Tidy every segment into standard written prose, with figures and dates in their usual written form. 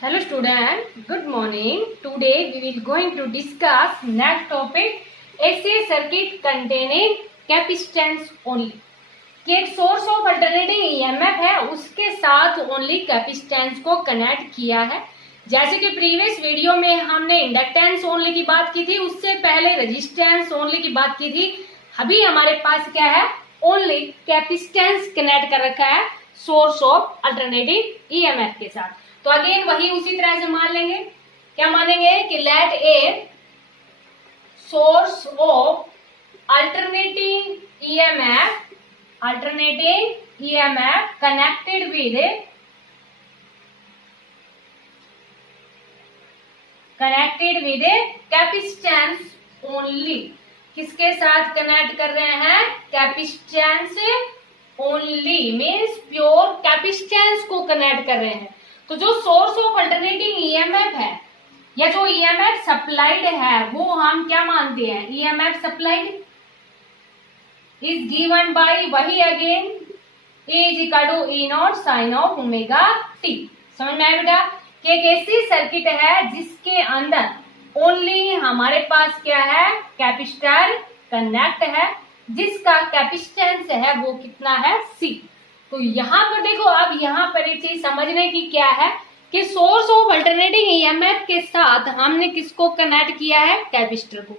Hello student, good morning. Today we will going to discuss next topic AC circuit containing capacitance only. कि एक source of alternating EMF है उसके साथ only capacitance को connect किया है। जैसे कि प्रीवियस वीडियो में हमने इंडक्टेंस ओनली की बात की थी, उससे पहले रेजिस्टेंस ओनली की बात की थी। अभी हमारे पास क्या है, ओनली कैपेसिटेंस कनेक्ट कर रखा है सोर्स ऑफ अल्टरनेटिंग ईएमएफ के साथ। तो अगेन वही उसी तरह से मान लेंगे, क्या मानेंगे कि let a source of alternating EMF connected with capacitance only. किसके साथ कनेक्ट कर रहे हैं? Capacitance only means pure capacitance को कनेक्ट कर रहे हैं। तो जो सोर्स ऑफ अल्टरनेटिंग ईएमएफ है या जो ईएमएफ सप्लाइड है वो हम क्या मानते हैं? EMF supplied is given by वही again A is equal to E naught sine of omega T. समझ में आया बेटा कि एक ऐसी सर्किट है जिसके अंदर ओनली हमारे पास क्या है, कैपेसिटर कनेक्ट है, जिसका कैपेसिटेंस है वो कितना है, सी। तो यहाँ पर देखो, अब यहाँ पर एक चीज समझने की क्या है कि सोर्स ऑफ अल्टरनेटिंग ईएमएफ के साथ हमने किसको कनेक्ट किया है? कैपेसिटर को।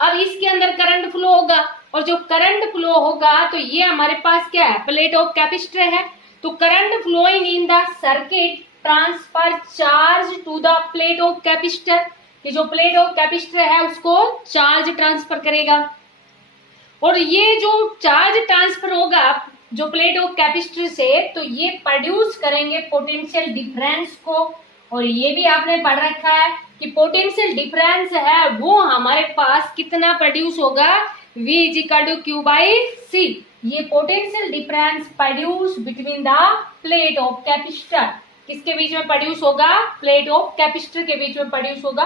अब इसके अंदर करंट फ्लो होगा और जो करंट फ्लो होगा तो ये हमारे पास क्या है, प्लेट ऑफ कैपेसिटर है। तो current flowing in the circuit transfer charge to the plate of capacitor, कि जो प्लेट ऑफ कैपेसिटर है उसको चार्ज ट्रांसफर करेगा। और ये जो चार्ज ट्रांसफर होगा जो प्लेट ऑफ कैपेसिटर से, तो ये प्रोड्यूस करेंगे पोटेंशियल डिफरेंस को। और ये भी आपने पढ़ रखा है कि पोटेंशियल डिफरेंस है वो हमारे पास कितना प्रोड्यूस होगा, V is equal to Q by C। ये potential difference produce between the plate of capacitor, किसके बीच में प्रोड्यूस होगा? प्लेट ऑफ कैपेसिटर के बीच में प्रोड्यूस होगा।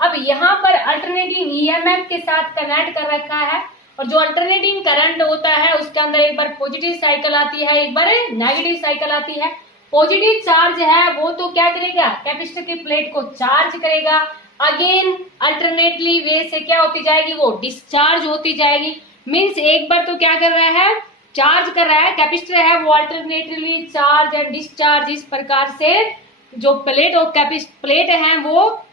अब यहाँ पर अल्टरनेटिंग ईएमएफ के साथ कनेक्ट कर रखा है और जो अल्टरनेटिंग करंट होता है उसके अंदर एक बार पॉजिटिव साइकिल आती है, एक बार नेगेटिव साइकिल आती है। पॉजिटिव चार्ज है वो तो क्या करेगा, कैपेसिटर की प्लेट को चार्ज करेगा। अगेन अल्टरनेटली वे से क्या होती जाएगी, वो डिस्चार्ज होती जाएगी। मींस एक बार तो क्या कर रहा है, चार्ज कर रहा है, कैपेसिटर है वो अल्टरनेटली चार्ज एंड डिस्चार्ज इस प्रकार से जो प्लेट और प्लेट है वो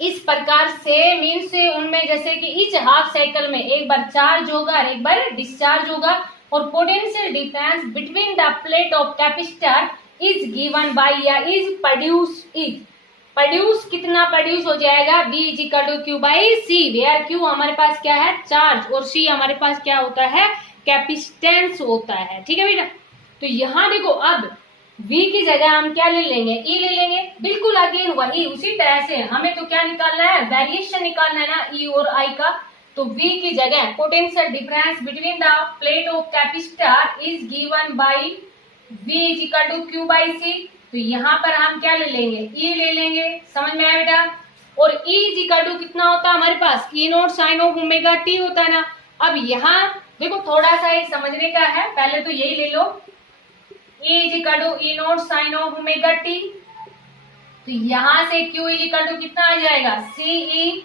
इस प्रकार से मीन्स उनमें जैसे कि इच हाफ साइकिल में एक बार चार्ज होगा और एक बार डिस्चार्ज होगा। और potential difference between the plate of capacitor is given by या इज प्रोड्यूस कितना प्रोड्यूस हो जाएगा, V is equal to Q by C, where Q हमारे पास क्या है, चार्ज, और C हमारे पास क्या होता है, कैपेसिटेंस होता है। ठीक है बेटा। तो यहाँ देखो, अब V की जगह हम क्या ले लेंगे, E ले लेंगे। बिल्कुल अगेन वही उसी तरह से हमें तो क्या निकालना है, वेरिएशन निकालना है ना E और I का। तो V की जगह potential difference between the plate of capacitor is given by V is equal to Q by C। तो यहाँ पर हम क्या ले लेंगे, E ले लेंगे। समझ में आया बेटा। और E इज इक्वल टू कितना होता है हमारे पास, E naught sine of omega T होता है ना। अब यहाँ देखो थोड़ा सा एक समझने का है, पहले तो यही ले लो, E is equal to E naught sine of omega T. तो यहाँ से Q इज इक्वल टू कितना आ जाएगा, CE,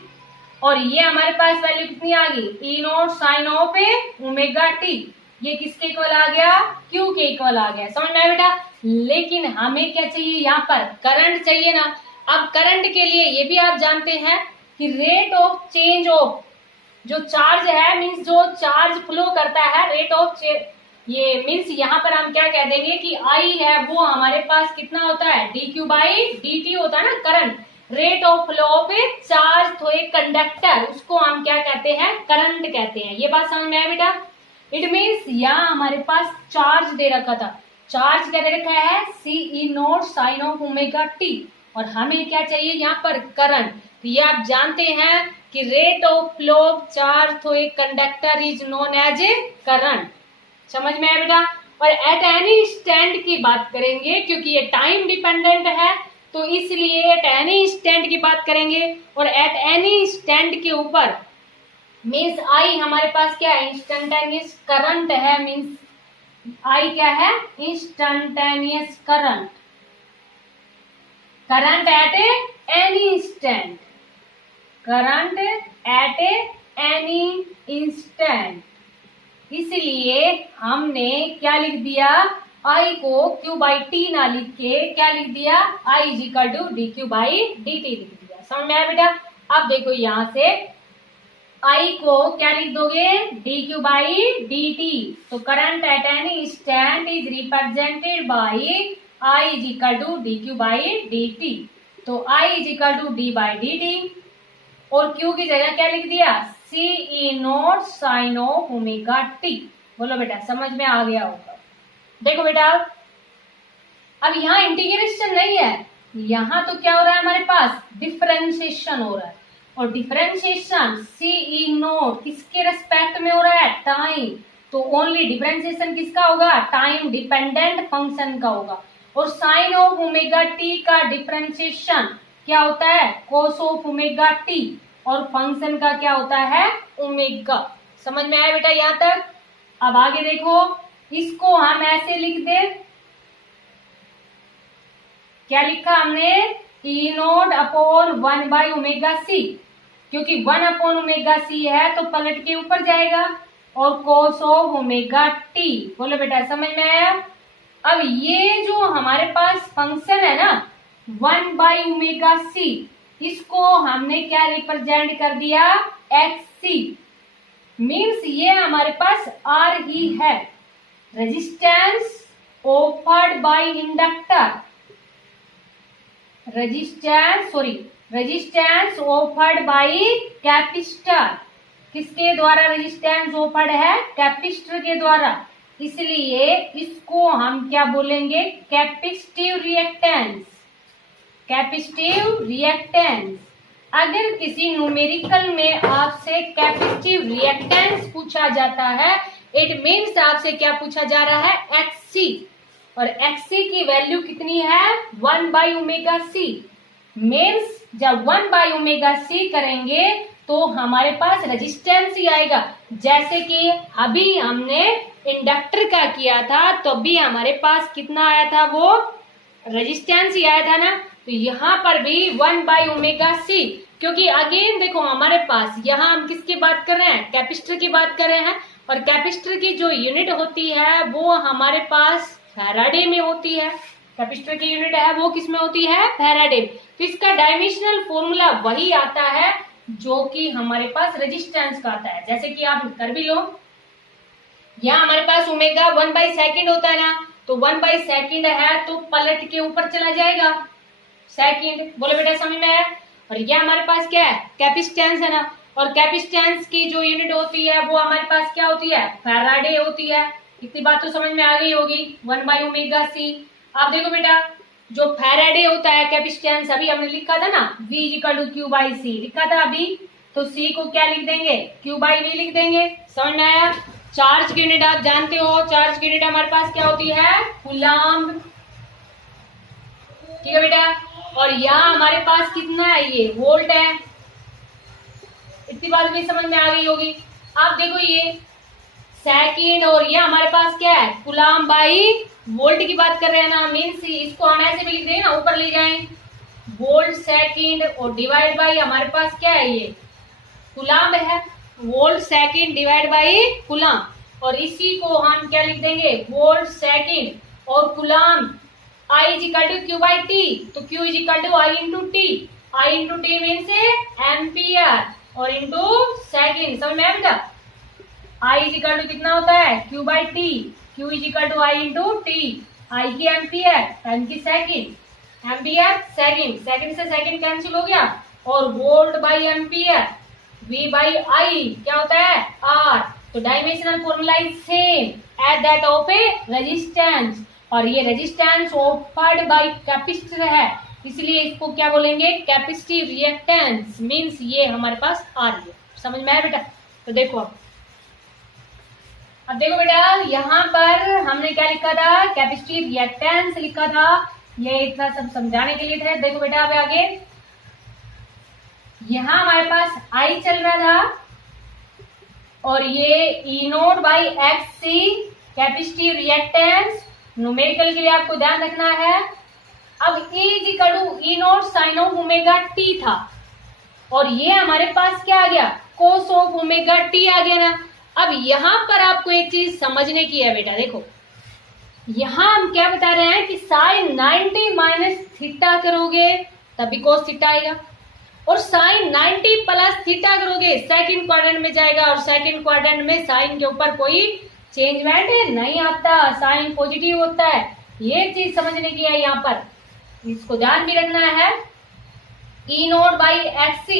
और ये हमारे पास वैल्यू कितनी आ गई, E naught sine of omega T. ये किसके इक्वल आ गया, Q के इक्वल आ गया। समझ में आया बेटा। लेकिन हमें क्या चाहिए, यहाँ पर करंट चाहिए ना। अब करंट के लिए ये भी आप जानते हैं कि रेट ऑफ चेंज ऑफ जो चार्ज है मीन्स जो चार्ज फ्लो करता है, रेट ऑफ ये मीन्स यहाँ पर हम क्या कह देंगे कि I है वो हमारे पास कितना होता है, dQ बाई dt होता है ना, current, rate of flow of charge through a conductor, उसको हम क्या कहते हैं, करंट कहते हैं। ये बात समझ में आया बेटा। इट मीन्स यहाँ हमारे पास चार्ज दे रखा था, चार्ज क्या दे रखा है, CE naught sine of omega T, और हमें क्या चाहिए यहाँ पर, करंट। तो ये आप जानते हैं कि rate of flow of charge through a conductor is known as a current. समझ में आया बेटा। और एट एनी स्टैंड की बात करेंगे क्योंकि ये टाइम डिपेंडेंट है, तो इसलिए एट एनी स्टैंड की बात करेंगे। और एट एनी स्टैंड के ऊपर मीन्स I हमारे पास क्या है, इंस्टेंटेनियस करंट है, मीन्स I क्या है, instantaneous current. Current at any instant, current at any instant. इसलिए हमने क्या लिख दिया, I को Q बाई टी ना लिख के क्या लिख दिया, I is equal to D Q by D T लिख दिया। समझ में आया बेटा? अब देखो यहां से I को क्या लिख दोगे, D Q by D T. तो current at any instant is represented by I is equal to D Q by D T. तो I is equal to D by D T और Q की जगह क्या लिख दिया, C E naught sine of omega T. बोलो बेटा समझ में आ गया होगा। देखो बेटा अब यहाँ इंटीग्रेशन नहीं है, यहाँ तो क्या हो रहा है हमारे पास, डिफरेंशिएशन हो रहा है। और डिफरेंशिएशन सी ई नोट किसके रेस्पेक्ट में हो रहा है, टाइम। तो ओनली डिफरेंशिएशन किसका होगा, टाइम डिपेंडेंट फंक्शन का होगा। और साइन ऑफ ओमेगा टी का डिफरेंशिएशन क्या होता है, कोस ऑफ ओमेगा टी। और फंक्शन का क्या होता है, ओमेगा। समझ में आया बेटा यहाँ तक? अब आगे देखो, इसको हम ऐसे लिख दे, क्या लिखा हमने, E naught upon 1 by omega C. क्योंकि 1 अपॉन ओमेगा सी है तो पलट के ऊपर जाएगा। और कोस ऑफ ओमेगा टी। बोलो बेटा समझ में आया? अब ये जो हमारे पास फंक्शन है ना 1 बाई ओमेगा सी, इसको हमने क्या रिप्रेजेंट कर दिया, एक्स सी। मीन्स ये हमारे पास आर ही है। Resistance offered by inductor, resistance offered by capacitor. किसके द्वारा रेजिस्टेंस ऑफर्ड है, कैपेसिटर के द्वारा। इसलिए इसको हम क्या बोलेंगे, कैपेसिटिव रिएक्टेंस। Capacitive reactance. अगर किसी न्यूमेरिकल में आपसे कैपेसिटिव रिएक्टेंस पूछा जाता है, इट मीन्स आपसे क्या पूछा जा रहा है, एक्ससी। और एक्ससी की वैल्यू कितनी है, 1 बाई ओमेगा सी। मीन्स जब 1 बाई ओमेगा सी करेंगे तो हमारे पास रेजिस्टेंस ही आएगा। जैसे कि अभी हमने इंडक्टर का किया था तो भी हमारे पास कितना आया था, वो रेजिस्टेंस ही आया था ना। तो यहाँ पर भी 1 बाई ओमेगा सी। क्योंकि अगेन देखो हमारे पास यहाँ हम किसकी बात कर रहे हैं, कैपेसिटर की बात कर रहे हैं। और कैपेसिटर की जो यूनिट होती है वो हमारे पास फैराडे में होती है। कैपेसिटर की यूनिट है वो किस में होती है, फैराडे। तो इसका डायमेंशनल फॉर्मूला वही आता है जो कि हमारे पास रेजिस्टेंस का आता है। जैसे कि आप कर भी लो, यहाँ हमारे पास ओमेगा 1 बाई सेकेंड होता है ना, तो 1 बाई सेकेंड है तो पलट के ऊपर चला जाएगा सेकेंड। बोले बेटा समझ में आया? और ये हमारे पास क्या है, कैपेसिटेंस है ना। और कैपेसिटेंस की जो यूनिट होती है वो हमारे पास क्या होती है, फैराडे होती है। इतनी बात तो समझ में आ गई होगी, 1 बाई ओमेगा सी। आप देखो बेटा जो फैराडे होता है कैपेसिटेंस, अभी हमने लिखा था ना V equal to Q by C लिखा था अभी। तो C को क्या लिख देंगे, Q बाई V लिख देंगे। समझ में आया? चार्ज की यूनिट आप जानते हो, चार्ज की यूनिट हमारे पास क्या होती है, कूलम्ब। ठीक है बेटा। और यहाँ हमारे पास कितना है, ये वोल्ट है। इतनी बात भी समझ में आ गई होगी। आप देखो ये सेकंड और ये हमारे पास क्या है, कूलम्ब बाई वोल्ट की बात कर रहे हैं ना। मीन्स इसको हम ऐसे भी लिख दें ना, ऊपर ले जाएं, वोल्ट सेकंड और डिवाइड बाई हमारे पास क्या है, ये कूलम्ब है। Volt second divide by coulomb. और इसी को हम क्या लिख देंगे, वोल्ट सेकंड और coulomb. I is equal to Q by T. तो Q is equal to I into T. I into T means ampere और इंटू सेकेंड। समझ में आया बेटा? I इज इक्वल टू कितना होता है, Q by T. Q is equal to I into T. I की एम्पियर, टाइम की सेकेंड। एम्पियर सेकेंड, सेकेंड से सेकेंड कैंसिल हो गया। और volt by ampere, V by I क्या होता है, R। तो dimensional formula is same at that of a resistance. और ये रेजिस्टेंस ऑफर्ड बाय कैपेसिटर है, इसलिए इसको क्या बोलेंगे, कैपेसिटिव रिएक्टेंस। मींस ये हमारे पास आ रही है। समझ में आया बेटा? तो देखो अब देखो बेटा यहाँ पर हमने क्या लिखा था, कैपेसिटिव रिएक्टेंस लिखा था। ये इतना सब समझाने के लिए था। देखो बेटा अब आगे यहाँ हमारे पास I चल रहा था और ये E naught by X C capacitive reactance. Numerical के लिए आपको ध्यान रखना है। अब E E naught sine of omega T था, और ये हमारे पास क्या आ गया, कोस ऑफ ओमेगा टी आ गया ना। अब यहां पर आपको एक चीज समझने की है बेटा, देखो यहां हम क्या बता रहे हैं कि साइन 90 माइनस थीटा करोगे तभी कोस थीटा आएगा, और साइन 90 प्लस थीटा करोगे सेकंड क्वाड्रेंट में जाएगा, और सेकंड क्वाड्रेंट में साइन के ऊपर कोई चेंजमेंट नहीं आता, साइन पॉजिटिव होता है। ये चीज समझने की है यहाँ पर, इसको ध्यान भी रखना है। E naught by X C,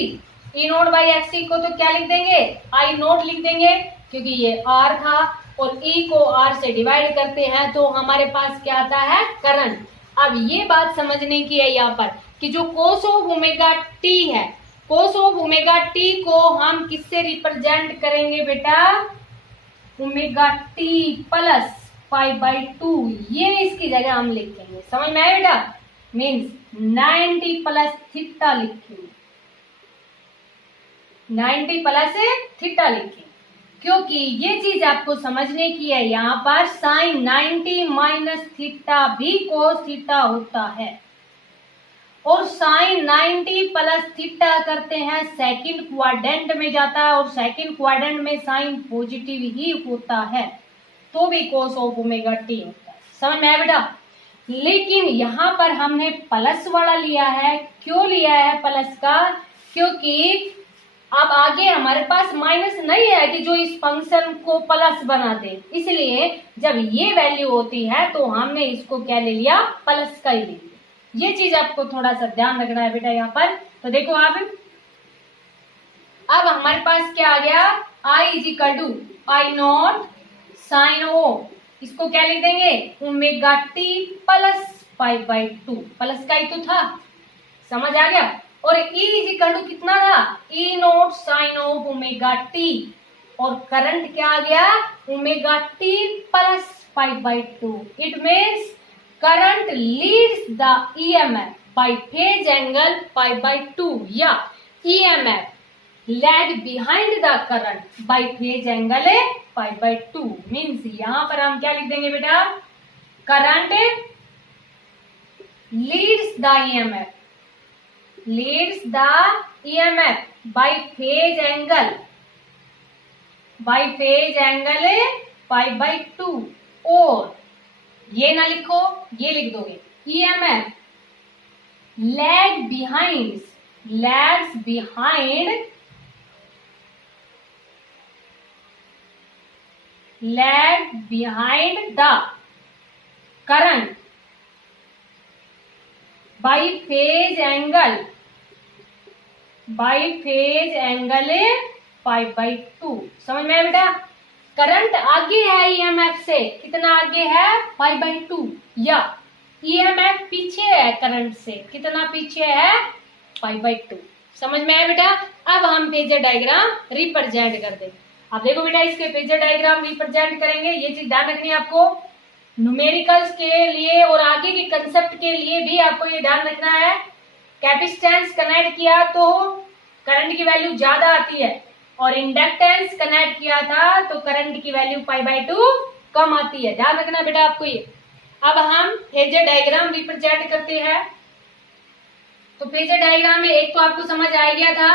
E naught by X C को तो क्या लिख देंगे, आई नोट लिख देंगे, क्योंकि ये आर था और ई को आर से डिवाइड करते हैं तो हमारे पास क्या आता है, करंट। अब ये बात समझने की है यहाँ पर कि जो कोस ऑफ ओमेगा टी है, कोस ऑफ ओमेगा टी को हम किससे रिप्रेजेंट करेंगे बेटा, omega T plus pi by 2, ये इसकी जगह हम लिखेंगे। समझ में आया बेटा, मीन्स 90 प्लस थीटा लिखेंगे, 90 प्लस थीटा लिखेंगे, क्योंकि ये चीज आपको समझने की है यहाँ पर साइन 90 माइनस थीटा भी कोस थीटा होता है, और साइन 90 प्लस थीटा करते हैं सेकंड क्वाड्रेंट में जाता है, और सेकंड क्वाड्रेंट में साइन पॉजिटिव ही होता है, तो भी कोस ऑफ ओमेगा टी होता है। समझ में आया बेटा, लेकिन यहाँ पर हमने प्लस वाला लिया है, क्यों लिया है प्लस का, क्योंकि अब आगे हमारे पास माइनस नहीं है कि जो इस फंक्शन को प्लस बना दे, इसलिए जब ये वैल्यू होती है तो हमने इसको क्या ले लिया, प्लस का ही ले लिया। ये चीज आपको थोड़ा सा ध्यान रखना है बेटा यहाँ पर। तो देखो आप, अब हमारे पास क्या आ गया, I is equal to I naught sine O, इसको क्या लिख देंगे, omega T plus pi by 2, plus का ही तो था, समझ आ गया। और ई इज इक्वल टू कितना था, E naught sine of omega T, और करंट क्या आ गया, omega T plus pi by 2। It means current leads the EMF by phase angle pi by 2, या EMF lag behind the current by phase angle pi by 2। Means यहां पर हम क्या लिख देंगे बेटा, current leads the EMF, leads the EMF by phase angle pi by 2, और ये ना लिखो, ये लिख दोगे EMF lags behind the current by phase angle pi by 2। समझ में आया बेटा, करंट आगे है ईएमएफ से, कितना आगे है, पाई बाई 2, या ईएमएफ पीछे है करंट से, कितना पीछे है, पाई बाई 2। समझ में आया बेटा। अब हम फेजर डायग्राम रिप्रेजेंट कर देंगे। अब देखो बेटा, इसके फेजर डायग्राम रिप्रेजेंट करेंगे, ये चीज ध्यान रखनी है आपको, न्यूमेरिकल्स के लिए और आगे के कंसेप्ट के लिए भी आपको ये ध्यान रखना है। कैपेसिटेंस कनेक्ट किया तो करंट की वैल्यू ज्यादा आती है, और इंडक्टेंस कनेक्ट किया था तो करंट की वैल्यू पाई बाई 2 कम आती है, ध्यान रखना बेटा आपको ये। अब हम फेजर डायग्राम रिप्रेजेंट करते हैं। तो फेजर डायग्राम में एक तो आपको समझ आ गया था,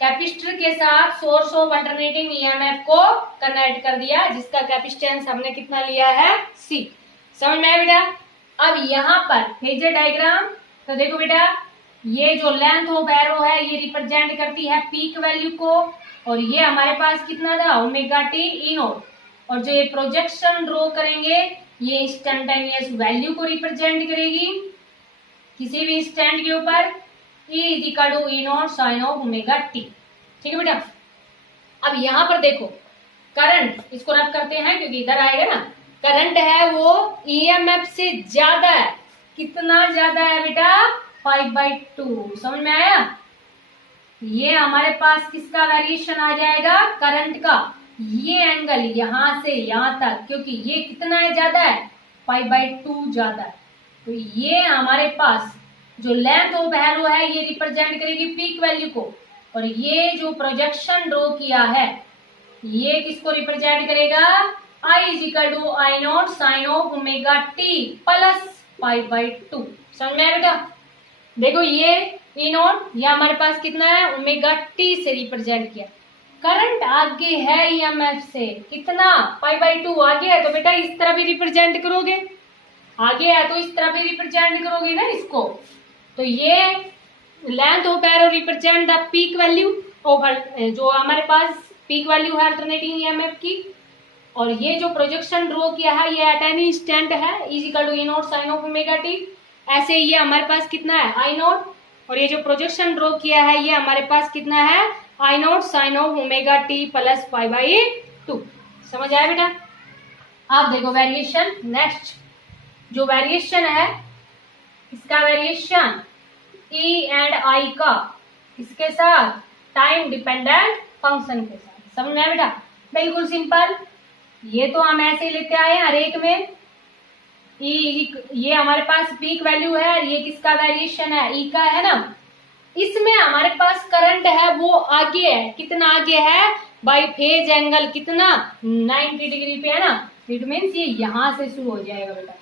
कैपेसिटर के साथ सोर्स ऑफ अल्टरनेटिंग ईएमएफ को कनेक्ट कर दिया, जिसका कैपेसिटेंस हमने कितना लिया है, C। समझ में आया बेटा। अब यहाँ पर फेजर डायग्राम, तो देखो बेटा, ये जो लेंथ ऑफ एरो है ये रिप्रेजेंट करती है पीक वैल्यू को, और ये हमारे पास कितना था, ओमेगा टी ई नोट, और जो ये प्रोजेक्शन ड्रॉ करेंगे ये इंस्टेंटेनियस वैल्यू को रिप्रेजेंट करेगी किसी भी स्टैंड के ऊपर, E is equal to E naught sine of omega T. ठीक है बेटा। अब यहाँ पर देखो करंट, इसको रब करते हैं क्योंकि इधर आएगा ना, करंट है वो ईएमएफ से ज्यादा है, कितना ज्यादा है बेटा, 5/2। समझ में आया। ये हमारे पास किसका वेरिएशन आ जाएगा, करंट का, ये एंगल यहां से यहां तक, क्योंकि ये कितना है, ज्यादा है, 5/2 ज्यादा है, तो ये हमारे पास जो लेंथ ऑफ एरो है ये रिप्रेजेंट करेगी पीक वैल्यू को, और ये जो प्रोजेक्शन ड्रॉ किया है ये किसको रिप्रेजेंट करेगा, I is equal to I naught sine of omega T plus 5/2। समझ में आया बेटा। देखो ये ई नॉट, ये हमारे पास कितना है, ओमेगा टी से रिप्रेजेंट किया। करंट आगे है ईएमएफ से कितना, π/2 आगे है, तो बेटा इस तरह भी रिप्रेजेंट करोगे, आगे है तो इस तरह भी रिप्रेजेंट करोगे ना इसको। तो ये length of arrow represent the peak value over, जो हमारे पास पीक वैल्यू है अल्टरनेटिंग ईएमएफ की। और ये जो प्रोजेक्शन ड्रॉ किया है ये एट एनी इंस्टेंट है, is equal to E naught sine of omega T. ऐसे ये हमारे पास कितना है, आई नॉट, और ये जो प्रोजेक्शन ड्रॉ किया है ये हमारे पास कितना है, I naught sine of omega T plus π/2। समझ आया बेटा। अब देखो वेरिएशन, नेक्स्ट जो वेरिएशन है इसका वेरिएशन ई एंड आई का, किसके साथ, टाइम डिपेंडेंट फंक्शन के साथ। समझ में आया बेटा, बिल्कुल सिंपल। ये तो हम ऐसे ही लेते आए हर एक में, ये हमारे पास पीक वैल्यू है, ये किसका वेरिएशन है, ई का है ना। इसमें हमारे पास करंट है वो आगे है, कितना आगे है, बाय फेज एंगल कितना, 90 डिग्री पे है ना। इट मीन्स ये यहां से शुरू हो जाएगा बेटा,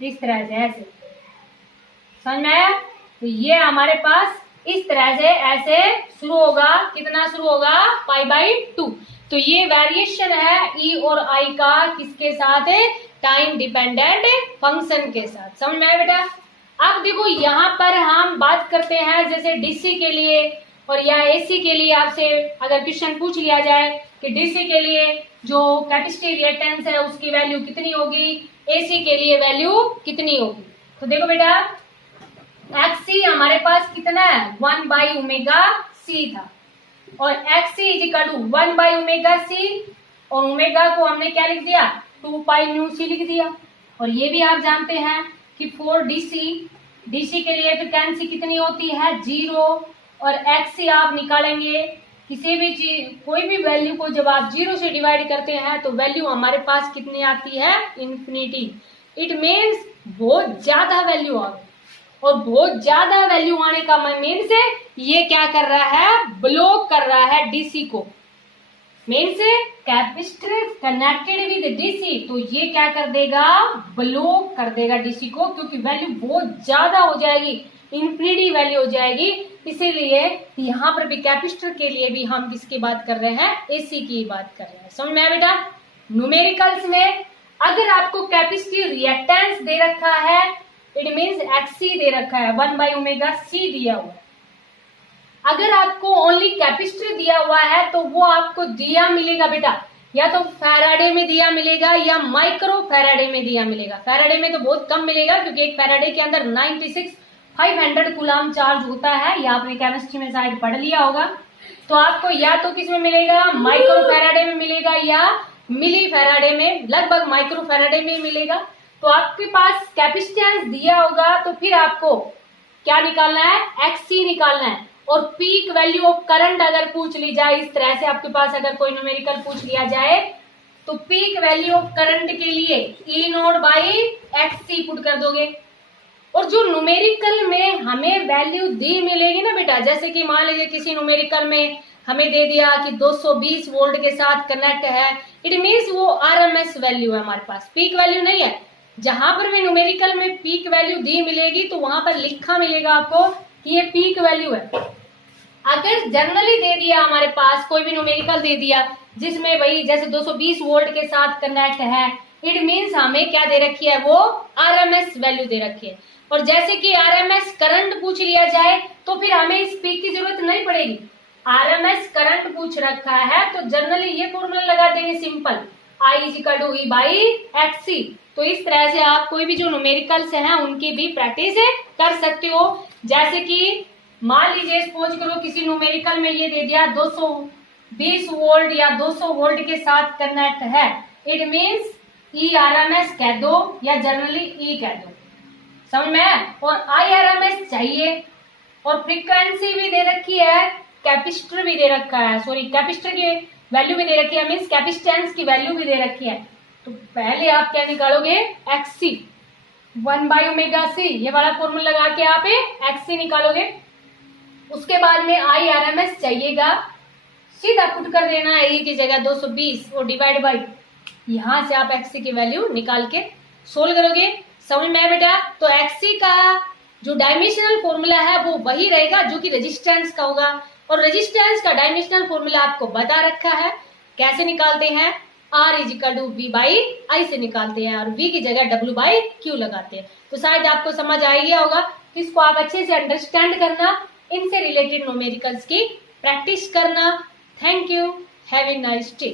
इस तरह से ऐसे, समझ में आया। तो ये हमारे पास इस तरह से ऐसे शुरू होगा, कितना शुरू होगा, π/2। तो ये वेरिएशन है ई और आई का, किसके साथ है, टाइम डिपेंडेंट फंक्शन के साथ। समझ में आया बेटा। अब देखो यहाँ पर हम बात करते हैं जैसे डीसी के लिए और या एसी के लिए, आपसे अगर क्वेश्चन पूछ लिया जाए कि डीसी के लिए जो कैपेसिटी रिएक्टेंस है उसकी वैल्यू कितनी होगी, एसी के लिए वैल्यू कितनी होगी। तो देखो बेटा एक्सी हमारे पास कितना है, 1/ω/c था, और XC is equal to 1/ω/c, और ओमेगा को हमने क्या लिख दिया, 2π/c लिख दिया। और ये भी आप जानते हैं कि फॉर डीसी के लिए फ्रीक्वेंसी कितनी होती है, 0, और एक्सी आप निकालेंगे किसी भी चीज, कोई भी वैल्यू को जब आप 0 से डिवाइड करते हैं तो वैल्यू हमारे पास कितनी आती है, इन्फिनिटी। इट मीन्स बहुत ज्यादा वैल्यू आ गई, और बहुत ज्यादा वैल्यू आने का मीन्स ये क्या कर रहा है, ब्लॉक कर रहा है डीसी को। Means capacitor connected with DC, तो ये क्या कर देगा, ब्लॉक कर देगा डीसी को, क्योंकि वैल्यू बहुत ज्यादा हो जाएगी, इन्फिनिटी वैल्यू हो जाएगी। इसीलिए यहाँ पर भी कैपेसिटर के लिए भी हम किसकी बात कर रहे हैं, एसी की बात कर रहे हैं। समझ में आया बेटा। न्यूमेरिकल्स में अगर आपको कैपेसिटी रिएक्टेंस दे रखा है, इट मीन्स एक्सी दे रखा है, 1/ω/c दिया हुआ है। अगर आपको ओनली कैपेसिटर दिया हुआ है तो वो आपको दिया मिलेगा बेटा, या तो फैराडे में दिया मिलेगा या माइक्रो फैराडे में दिया मिलेगा। फैराडे में तो बहुत कम मिलेगा, क्योंकि एक फैराडे के अंदर 96,500 कूलम चार्ज होता है, ये आपने केमिस्ट्री में शायद पढ़ लिया होगा। तो आपको या तो किस में मिलेगा, माइक्रो फैराडे में मिलेगा या मिली फैराडे में, लगभग माइक्रो फैराडे में मिलेगा। तो आपके पास कैपेसिटेंस दिया होगा तो फिर आपको क्या निकालना है, एक्सी निकालना है। और पीक वैल्यू ऑफ करंट अगर पूछ ली जाए, इस तरह से आपके पास अगर कोई न्यूमेरिकल पूछ लिया जाए, तो पीक वैल्यू ऑफ करंट के लिए E0/XC पुट कर दोगे। और जो न्यूमेरिकल में हमें वैल्यू दी मिलेगी ना बेटा, जैसे कि मान लीजिए किसी न्यूमेरिकल में हमें दे दिया कि 220 वोल्ट के साथ कनेक्ट है, इट मीन्स वो आरएमएस वैल्यू है, हमारे पास पीक वैल्यू नहीं है। जहां पर भी न्यूमेरिकल में पीक वैल्यू दी मिलेगी तो वहां पर लिखा मिलेगा आपको कि ये पीक वैल्यू है। अगर जनरली दे दिया हमारे पास, कोई भी न्यूमेरिकल दे दिया जिसमें वही जैसे 220 वोल्ट के साथ कनेक्ट है, इट मीन्स हमें क्या दे रखी है, वो आरएमएस वैल्यू दे रखी है। और जैसे कि आरएमएस करंट पूछ लिया जाए तो फिर हमें इस पीक की जरूरत नहीं पड़ेगी। आरएमएस करंट पूछ रखा है तो जनरली ये फॉर्मूला लगा देंगे सिंपल, I=E/XC। तो इस तरह से आप कोई भी जो न्यूमेरिकल्स हैं उनकी भी प्रैक्टिस कर सकते हो। जैसे कि मान लीजिए सपोज करो किसी न्यूमेरिकल में ये दे दिया 220 वोल्ट या 200 वोल्ट के साथ कनेक्ट है, इट मीन्स ERMS कह दो या जनरली E कह दो, समझ में। और IRMS चाहिए, और फ्रीक्वेंसी भी दे रखी है, कैपेसिटर भी दे रखा है, सॉरी कैपेसिटर की वैल्यू भी दे रखी है, मीन्स कैपेसिटेंस की वैल्यू भी दे रखी है। तो पहले आप क्या निकालोगे, XC 1/ω/c, ये वाला फॉर्मूला लगा के आप XC निकालोगे। उसके बाद में IRMS चाहिएगा, सीधा पुट कर देना है E की जगह 220 और डिवाइड बाई, यहां से आप XC की वैल्यू निकाल के सोल्व करोगे। समझ में आया बेटा। तो XC का जो डायमेंशनल फॉर्मूला है वो वही रहेगा जो कि रेजिस्टेंस का होगा, और रेजिस्टेंस का डायमेंशनल फॉर्मूला आपको बता रखा है। कैसे निकालते हैं? R is equal to V by I से निकालते हैं, और V की जगह W बाई Q लगाते हैं। तो शायद आपको समझ आ गया होगा। इसको आप अच्छे से अंडरस्टैंड करना, इनसे रिलेटेड न्यूमेरिकल्स की प्रैक्टिस करना। Thank you, have a nice day.